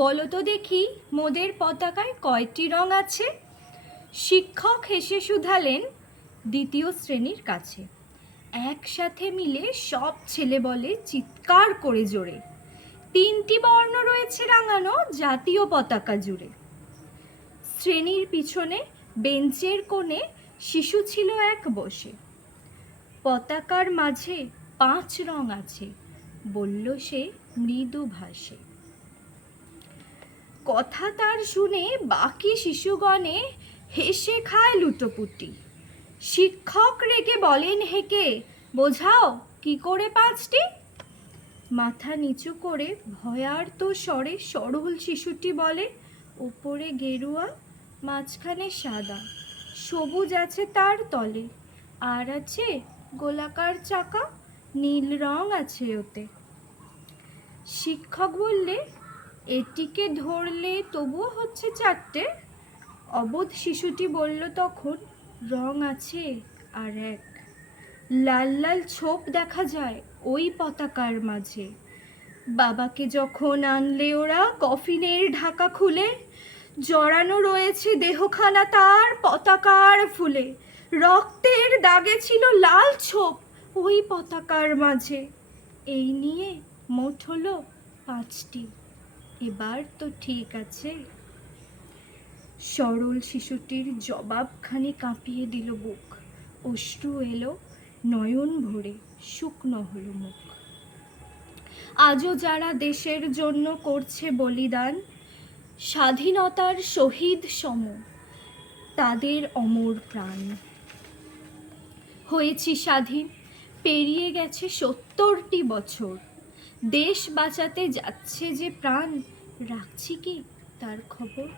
বলো তো দেখি মোদের পতাকায় কয়টি রং আছে? শিক্ষক হেসে শুধালেন দ্বিতীয় শ্রেণীর কাছে। একসাথে মিলে সব ছেলে বলে চিৎকার করে জোরে, 3টি বর্ণ রয়েছে রাঙানো জাতীয় পতাকা জুড়ে। শ্রেণীর পিছনে বেঞ্চের কোণে শিশু ছিল এক বসে। পতাকার মাঝে 5 রং আছে, বলল সে মৃদু ভাষে। কথা তার শুনে বাকি শিশুগণে হেসে খায় লুটোপুটি। শিক্ষক রেগে বলেন হেকে, বোঝাও কি করে 5টি? মাথা নিচু করে ভয়ার্ত স্বরে সরল শিশুটি বলে, ওপরে গেরুয়া, মাঝখানে সাদা, সবুজ আছে তার তলে, আর আছে গোলাকার চাকা, নীল রং আছে ওতে। শিক্ষক বললে, এটিকে ধরলে তবুও হচ্ছে 4টে। অবোধ শিশুটি বলল তখন, রং আছে আর এক, লাল লাল ছোপ দেখা যায় ওই পতাকার মাঝে। বাবাকে যখন আনলে ওরা কফিনের ঢাকা খুলে, জড়ানো রয়েছে দেহখানা তার পতাকার ফুলে। রক্তের দাগে ছিল লাল ছোপ ওই পতাকার মাঝে। এই নিয়ে মোট হলো 5টি। এবার তো ঠিক আছে? সরল শিশুটির জবাবখানি কাঁপিয়ে দিল বুক। অশ্রু এলো নয়ন ভরে, শুকনো হলো মুখ। আজও যারা দেশের জন্য করছে বলিদান, স্বাধীনতার শহীদ সম তাদের অমর প্রাণ। হয়েছি স্বাধীন, পেরিয়ে গেছে 70টি বছর। দেশ বাঁচাতে যাচ্ছে যে প্রাণ, রাখছি কি তার খবর?